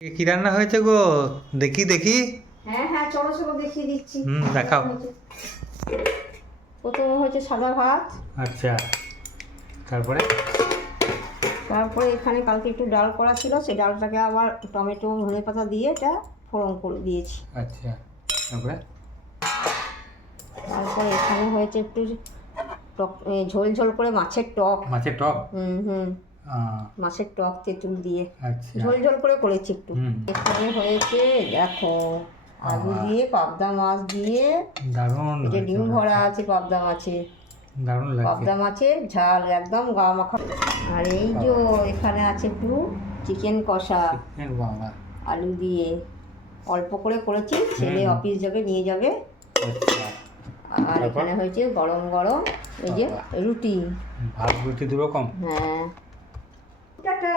কি রান্না হয়েছে গো? দেখি দেখি। হ্যাঁ হ্যাঁ, চলো চলো দেখিয়ে দিচ্ছি। দেখাও। প্রথমে হয়েছে সাদা ভাত। আচ্ছা, তারপরে তারপরে এখানে কালকে একটু ডাল করা ছিল, সেই ডালটাকে আবার টমেটো ধনে পাতা দিয়ে এটা ফোড়ন করে দিয়েছি। আচ্ছা, তারপরে তারপরে এখানে হয়েছে একটু টক, ঝোল ঝোল করে মাছের টক। মাছের টক। হুম আহ, মাছের টক তেঁতুল দিয়ে আচ্ছা। ঝোল ঝোল করে করেছি একটু। হুম। এখানে হয়েছে দেখো আলু বাবা। দিয়ে পাবদা মাছ দিয়ে, দারুণ এটা হয়েছে ডিম মনে ভরা হচ্ছে। আছে পাবদা মাছে। দারুণ লাগছে। পাবদা মাছের ঝাল একদম গা মাখা। আর এই যে এখানে আছে একটু চিকেন কষা বাবা। আলু দিয়ে, অল্প করে করেছি, ছেলে অফিস যাবে নিয়ে যাবে। আচ্ছা, আর এখানে হয়েছে গরম গরম এই যে রুটি। ভাত রুটি দু রকম। হ্যাঁ, টাটা।